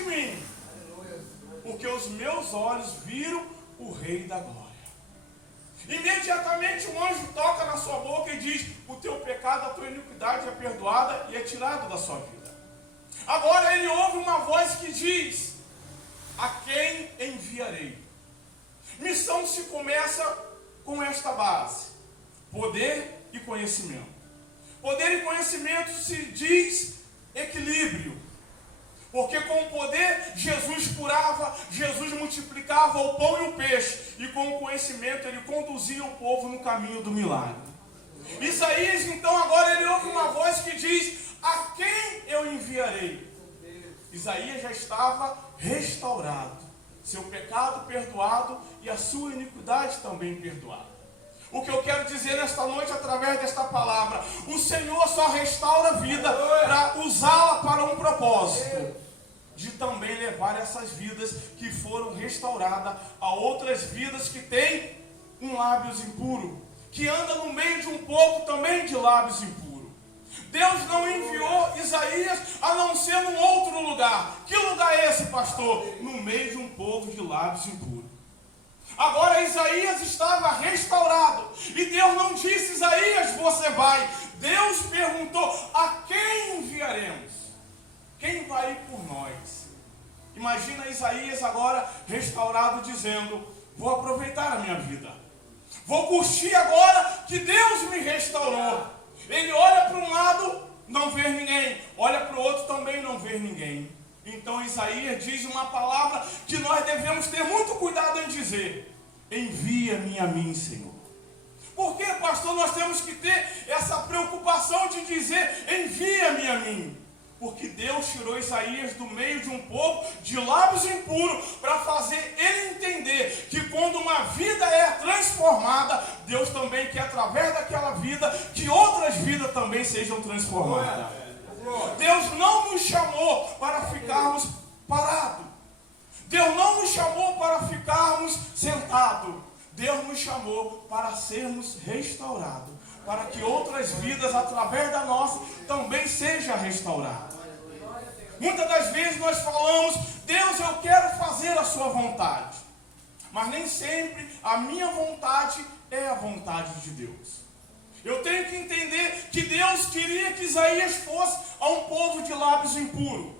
de mim, porque os meus olhos viram o Rei da Glória. Imediatamente um anjo toca na sua boca e diz: o teu pecado, a tua iniquidade é perdoada e é tirado da sua vida. Agora ele ouve uma voz que diz: a quem enviarei? Missão se começa com esta base: poder e conhecimento. Poder e conhecimento se diz equilíbrio. Porque com o poder Jesus curava, Jesus multiplicava o pão e o peixe. E com o conhecimento ele conduzia o povo no caminho do milagre. Isaías então agora ele ouve uma voz que diz: a quem eu enviarei? Isaías já estava restaurado, seu pecado perdoado e a sua iniquidade também perdoada. O que eu quero dizer nesta noite através desta palavra: o Senhor só restaura a vida para usá-la para um propósito, de também levar essas vidas que foram restauradas a outras vidas que têm um lábios impuro, que anda no meio de um povo também de lábios impuros. Deus não enviou Isaías a não ser num outro lugar. Que lugar é esse, pastor? No meio de um povo de lábios impuros. Agora Isaías estava restaurado. E Deus não disse: Isaías, você vai. Deus perguntou: a quem enviaremos? Quem vai ir por nós? Imagina Isaías agora restaurado dizendo: vou aproveitar a minha vida. Vou curtir agora que Deus me restaurou. Ele olha para um lado, não vê ninguém. Olha para o outro, também não vê ninguém. Então Isaías diz uma palavra que nós devemos ter muito cuidado em dizer: envia-me a mim, Senhor. Por que, pastor, nós temos que ter essa preocupação de dizer: envia-me a mim? Porque Deus tirou Isaías do meio de um povo de lábios impuros para fazer ele entender que quando uma vida é transformada, Deus também quer, através daquela vida, que outras vidas também sejam transformadas. Deus não nos chamou para ficarmos parados. Deus não nos chamou para ficarmos sentados. Deus nos chamou para sermos restaurados, para que outras vidas, através da nossa, também sejam restauradas. Muitas das vezes nós falamos: Deus, eu quero fazer a sua vontade. Mas nem sempre a minha vontade é a vontade de Deus. Eu tenho que entender que Deus queria que Isaías fosse a um povo de lábios impuros.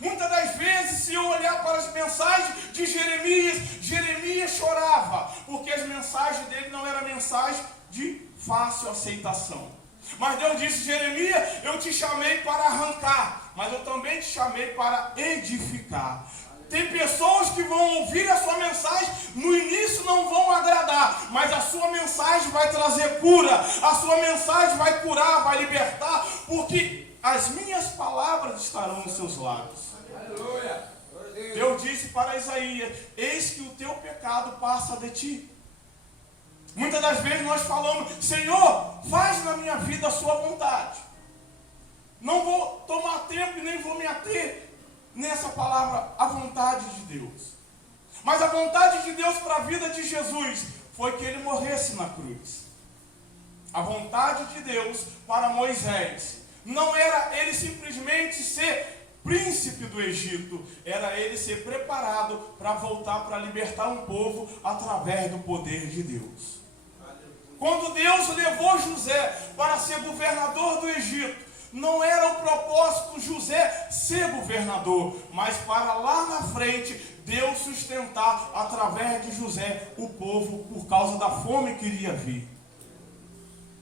Muitas das vezes, se eu olhar para as mensagens de Jeremias, Jeremias chorava, porque as mensagens dele não eram mensagens de fácil aceitação. Mas Deus disse: Jeremias, eu te chamei para arrancar, mas eu também te chamei para edificar. Tem pessoas que vão ouvir a sua mensagem, no início não vão agradar, mas a sua mensagem vai trazer cura, a sua mensagem vai curar, vai libertar, porque as minhas palavras estarão nos seus lábios. Aleluia. Deus disse para Isaías: eis que o teu pecado passa de ti. Muitas das vezes nós falamos: Senhor, faz na minha vida a sua vontade. Não vou tomar tempo e nem vou me ater nessa palavra, a vontade de Deus. Mas a vontade de Deus para a vida de Jesus foi que ele morresse na cruz. A vontade de Deus para Moisés não era ele simplesmente ser príncipe do Egito, era ele ser preparado para voltar para libertar um povo através do poder de Deus. Quando Deus levou José para ser governador do Egito, não era o propósito José ser governador, mas para lá na frente Deus sustentar através de José o povo por causa da fome que iria vir.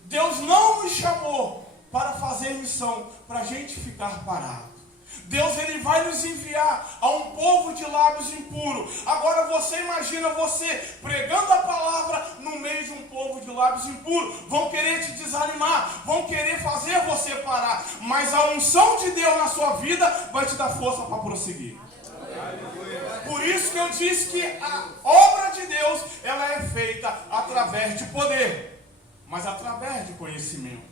Deus não nos chamou para fazer missão, para a gente ficar parado. Deus ele vai nos enviar a um povo de lábios impuros. Agora você imagina você pregando a palavra no meio de um povo de lábios impuros. Vão querer te desanimar, vão querer fazer você parar. Mas a unção de Deus na sua vida vai te dar força para prosseguir. Por isso que eu disse que a obra de Deus ela é feita através de poder, mas através de conhecimento.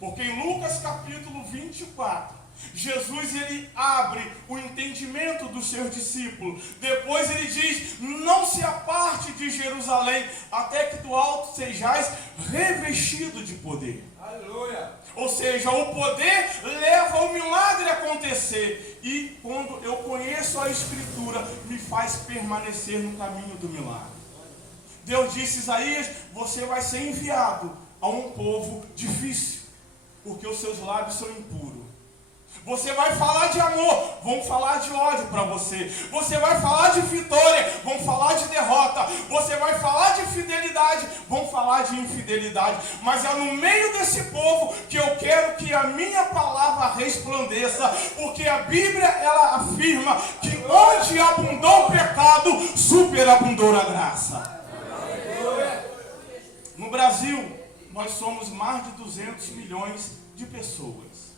Porque em Lucas capítulo 24, Jesus ele abre o entendimento dos seus discípulos. Depois ele diz: não se aparte de Jerusalém até que do alto sejais revestido de poder. Aleluia. Ou seja, o poder leva o milagre a acontecer. E quando eu conheço a Escritura, me faz permanecer no caminho do milagre. Deus disse, Isaías, você vai ser enviado a um povo difícil, porque os seus lábios são impuros. Você vai falar de amor, vão falar de ódio para você. Você vai falar de vitória, vão falar de derrota. Você vai falar de fidelidade, vão falar de infidelidade. Mas é no meio desse povo que eu quero que a minha palavra resplandeça, porque a Bíblia, ela afirma que onde abundou o pecado, superabundou a graça. No Brasil, nós somos mais de 200 milhões de pessoas.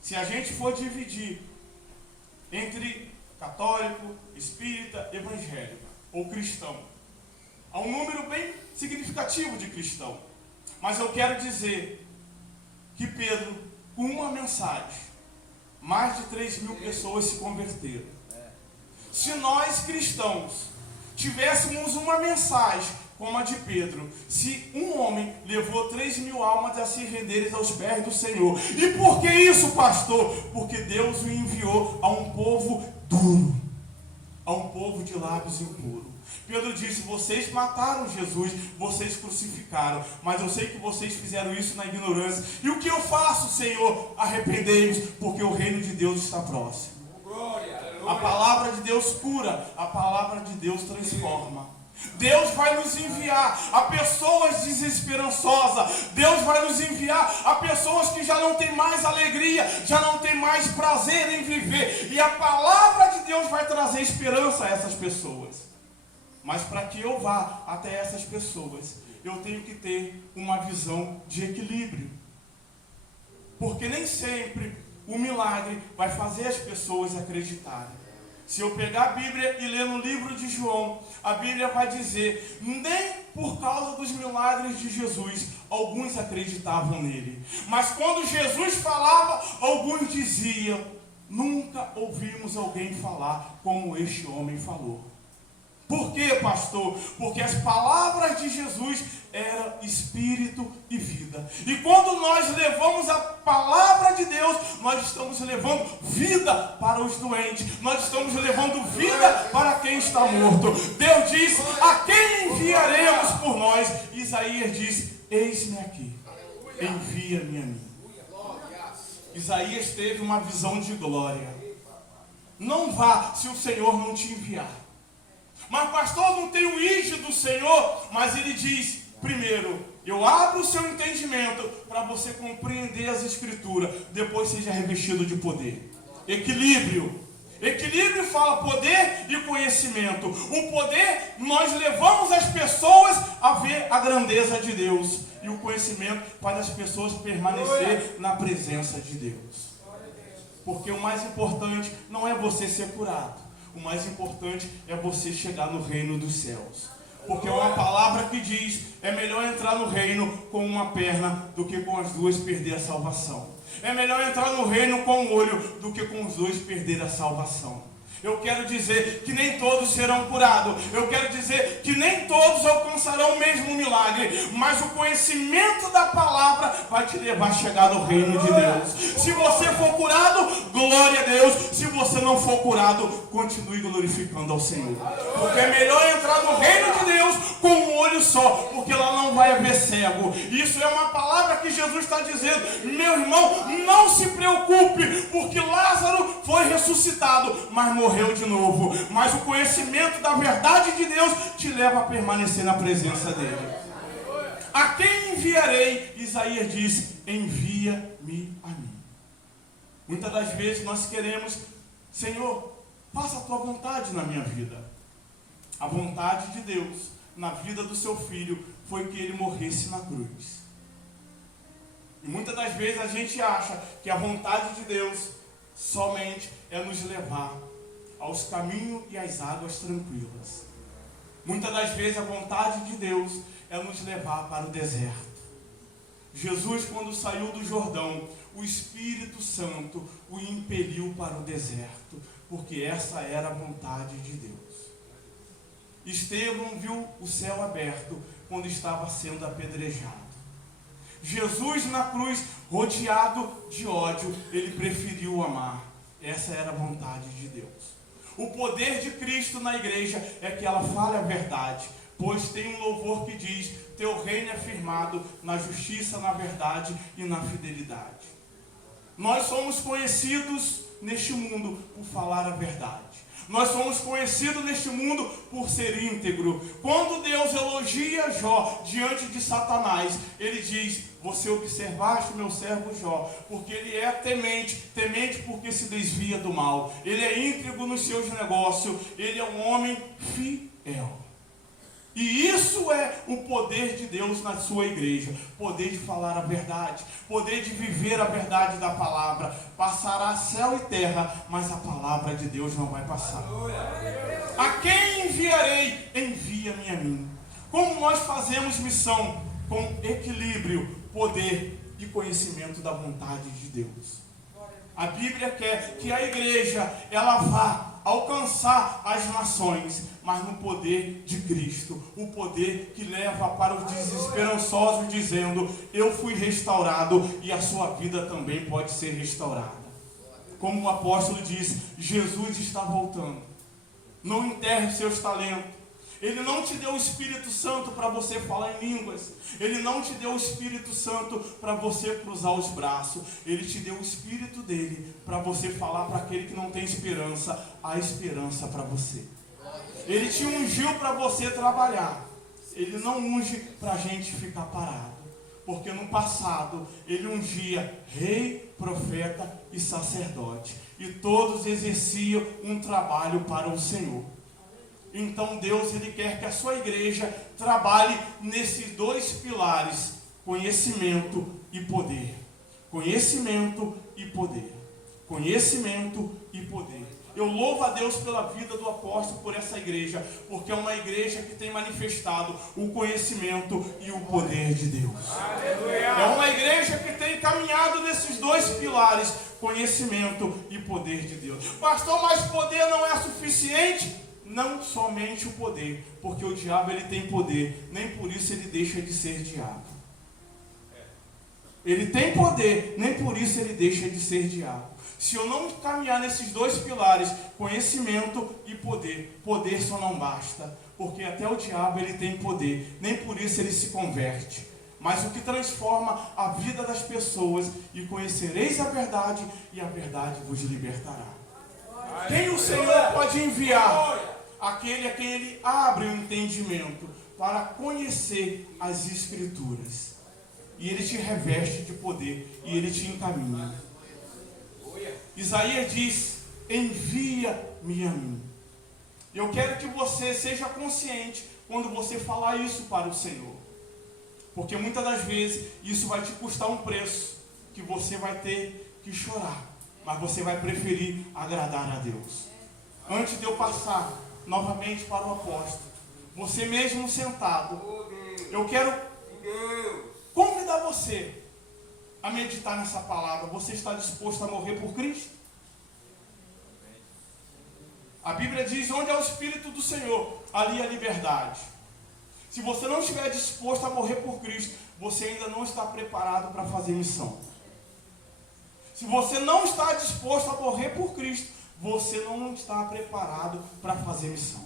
Se a gente for dividir entre católico, espírita, evangélico ou cristão, há um número bem significativo de cristão. Mas eu quero dizer que Pedro, com uma mensagem, mais de 3.000 pessoas se converteram. Se nós cristãos tivéssemos uma mensagem como a de Pedro, se um homem levou 3.000 almas a se renderem aos pés do Senhor. E por que isso, pastor? Porque Deus o enviou a um povo duro, a um povo de lábios impuros. Pedro disse, vocês mataram Jesus, vocês crucificaram, mas eu sei que vocês fizeram isso na ignorância. E o que eu faço, Senhor? Arrependei-vos, porque o reino de Deus está próximo. A palavra de Deus cura, a palavra de Deus transforma. Deus vai nos enviar a pessoas desesperançosas. Deus vai nos enviar a pessoas que já não têm mais alegria, já não têm mais prazer em viver. E a palavra de Deus vai trazer esperança a essas pessoas. Mas para que eu vá até essas pessoas, eu tenho que ter uma visão de equilíbrio. Porque nem sempre o milagre vai fazer as pessoas acreditarem. Se eu pegar a Bíblia e ler no livro de João, a Bíblia vai dizer, nem por causa dos milagres de Jesus, alguns acreditavam nele. Mas quando Jesus falava, alguns diziam, nunca ouvimos alguém falar como este homem falou. Por quê, pastor? Porque as palavras de Jesus eram espírito e vida. E quando nós levamos a palavra de Deus, nós estamos levando vida para os doentes. Nós estamos levando vida para quem está morto. Deus diz, a quem enviaremos por nós? Isaías diz, eis-me aqui, envia-me a mim. Isaías teve uma visão de glória. Não vá se o Senhor não te enviar. Mas pastor, não tem o ID do Senhor. Mas ele diz, primeiro, eu abro o seu entendimento para você compreender as Escrituras. Depois seja revestido de poder. Equilíbrio. Equilíbrio fala poder e conhecimento. O poder, nós levamos as pessoas a ver a grandeza de Deus. E o conhecimento faz as pessoas permanecer na presença de Deus. Porque o mais importante não é você ser curado. O mais importante é você chegar no reino dos céus. Porque é uma palavra que diz, é melhor entrar no reino com uma perna do que com as duas perder a salvação. É melhor entrar no reino com um olho do que com os dois perder a salvação. Eu quero dizer que nem todos serão curados. Eu quero dizer que nem todos alcançarão o mesmo milagre. Mas o conhecimento da palavra vai te levar a chegar no reino de Deus. Se você for curado, glória a Deus. Se você não for curado, continue glorificando ao Senhor. Porque é melhor entrar no reino de Deus com um olho só. Porque lá não vai haver cego. Isso é uma palavra que Jesus está dizendo. Meu irmão, não se preocupe. Porque Lázaro foi ressuscitado, mas morreu de novo. Mas o conhecimento da verdade de Deus te leva a permanecer na presença dele. A quem enviarei? Isaías diz, envia-me a mim. Muitas das vezes nós queremos, Senhor, faça a tua vontade na minha vida. A vontade de Deus na vida do seu filho foi que ele morresse na cruz. E muitas das vezes a gente acha que a vontade de Deus somente é nos levar aos caminhos e às águas tranquilas. Muitas das vezes a vontade de Deus é nos levar para o deserto. Jesus, quando saiu do Jordão, o Espírito Santo o impeliu para o deserto, porque essa era a vontade de Deus. Estevão viu o céu aberto quando estava sendo apedrejado. Jesus na cruz, rodeado de ódio, ele preferiu amar. Essa era a vontade de Deus. O poder de Cristo na igreja é que ela fale a verdade, pois tem um louvor que diz: teu reino é firmado na justiça, na verdade e na fidelidade. Nós somos conhecidos neste mundo por falar a verdade. Nós somos conhecidos neste mundo por ser íntegro. Quando Deus elogia Jó diante de Satanás, ele diz: você observaste o meu servo Jó, porque ele é temente porque se desvia do mal. Ele é íntegro nos seus negócios, ele é um homem fiel. E isso é o poder de Deus na sua igreja. Poder de falar a verdade, poder de viver a verdade da palavra. Passará céu e terra, mas a palavra de Deus não vai passar. A quem enviarei? Envia-me a mim. Como nós fazemos missão? Com equilíbrio, poder e conhecimento da vontade de Deus. A Bíblia quer que a igreja ela vá alcançar as nações, mas no poder de Cristo, o poder que leva para os desesperançosos, dizendo: eu fui restaurado e a sua vida também pode ser restaurada. Como o apóstolo diz, Jesus está voltando. Não enterre seus talentos. Ele não te deu o Espírito Santo para você falar em línguas. Ele não te deu o Espírito Santo para você cruzar os braços. Ele te deu o Espírito dele para você falar para aquele que não tem esperança, a esperança para você. Ele te ungiu para você trabalhar. Ele não unge para a gente ficar parado. Porque no passado ele ungia rei, profeta e sacerdote. E todos exerciam um trabalho para o Senhor. Então Deus ele quer que a sua igreja trabalhe nesses dois pilares: conhecimento e poder. Conhecimento e poder. Conhecimento e poder. Eu louvo a Deus pela vida do apóstolo, por essa igreja, porque é uma igreja que tem manifestado o conhecimento e o poder de Deus. É uma igreja que tem caminhado nesses dois pilares, conhecimento e poder de Deus. Pastor, mas poder não é suficiente? Não somente o poder, porque o diabo ele tem poder, nem por isso ele deixa de ser diabo. Ele tem poder, nem por isso ele deixa de ser diabo. Se eu não caminhar nesses dois pilares, conhecimento e poder, poder só não basta, porque até o diabo ele tem poder, nem por isso ele se converte. Mas o que transforma a vida das pessoas, e conhecereis a verdade, e a verdade vos libertará. Quem o Senhor pode enviar? Aquele a quem ele abre o entendimento para conhecer as Escrituras. E ele te reveste de poder e ele te encaminha. Isaías diz: envia-me a mim. Eu quero que você seja consciente quando você falar isso para o Senhor. Porque muitas das vezes isso vai te custar um preço que você vai ter que chorar. Mas você vai preferir agradar a Deus. Antes de eu passar novamente para o apóstolo, você mesmo sentado, eu quero convidar você a meditar nessa palavra. Você está disposto a morrer por Cristo? A Bíblia diz: onde é o Espírito do Senhor, ali há liberdade. Se você não estiver disposto a morrer por Cristo, você ainda não está preparado para fazer missão. Se você não está disposto a morrer por Cristo, você não está preparado para fazer missão.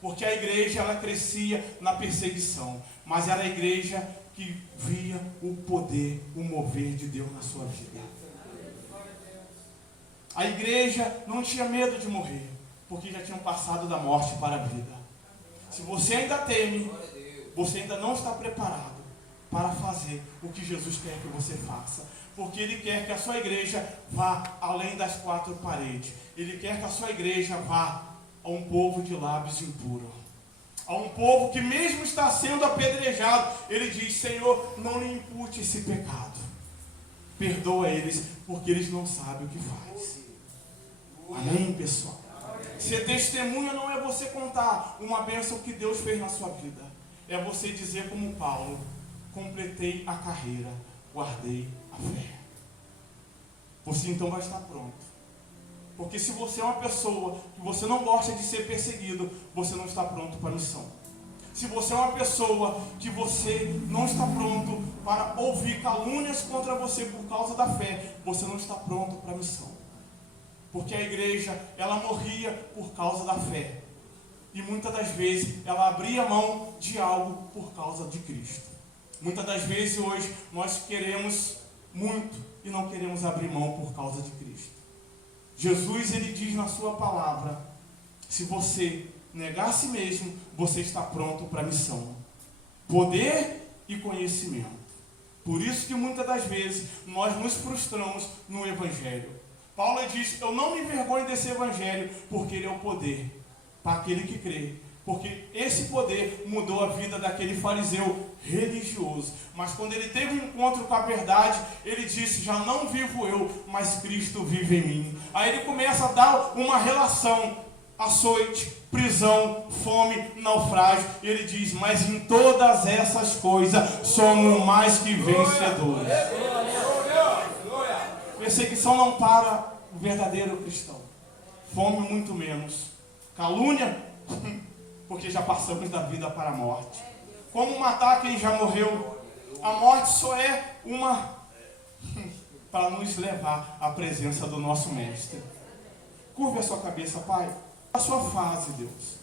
Porque a igreja ela crescia na perseguição, mas era a igreja que via o poder, o mover de Deus na sua vida. A igreja não tinha medo de morrer, porque já tinham passado da morte para a vida. Se você ainda teme, você ainda não está preparado para fazer o que Jesus quer que você faça. Porque Ele quer que a sua igreja vá além das quatro paredes. Ele quer que a sua igreja vá a um povo de lábios impuros. A um povo que mesmo está sendo apedrejado, Ele diz: Senhor, não lhe impute esse pecado. Perdoa eles, porque eles não sabem o que faz. Amém, pessoal? Ser testemunha não é você contar uma bênção que Deus fez na sua vida. É você dizer como Paulo: completei a carreira, guardei a fé. Você então vai estar pronto. Porque se você é uma pessoa que você não gosta de ser perseguido, você não está pronto para a missão. Se você é uma pessoa que você não está pronto para ouvir calúnias contra você por causa da fé, você não está pronto para a missão. Porque a igreja, ela morria por causa da fé. E muitas das vezes ela abria mão de algo por causa de Cristo. Muitas das vezes hoje nós queremos muito e não queremos abrir mão por causa de Cristo. Jesus, ele diz na sua palavra: se você negar a si mesmo, você está pronto para a missão. Poder e conhecimento. Por isso que muitas das vezes nós nos frustramos no Evangelho. Paulo diz: eu não me envergonho desse Evangelho, porque ele é o poder para aquele que crê. Porque esse poder mudou a vida daquele fariseu religioso. Mas quando ele teve um encontro com a verdade, ele disse: já não vivo eu, mas Cristo vive em mim. Aí ele começa a dar uma relação: açoite, prisão, fome, naufrágio. E ele diz: mas em todas essas coisas somos mais que vencedores. Perseguição não para o verdadeiro cristão. Fome muito menos. Calúnia, porque já passamos da vida para a morte. Como matar quem já morreu? A morte só é uma para nos levar à presença do nosso Mestre. Curve a sua cabeça, Pai. A sua fase, Deus.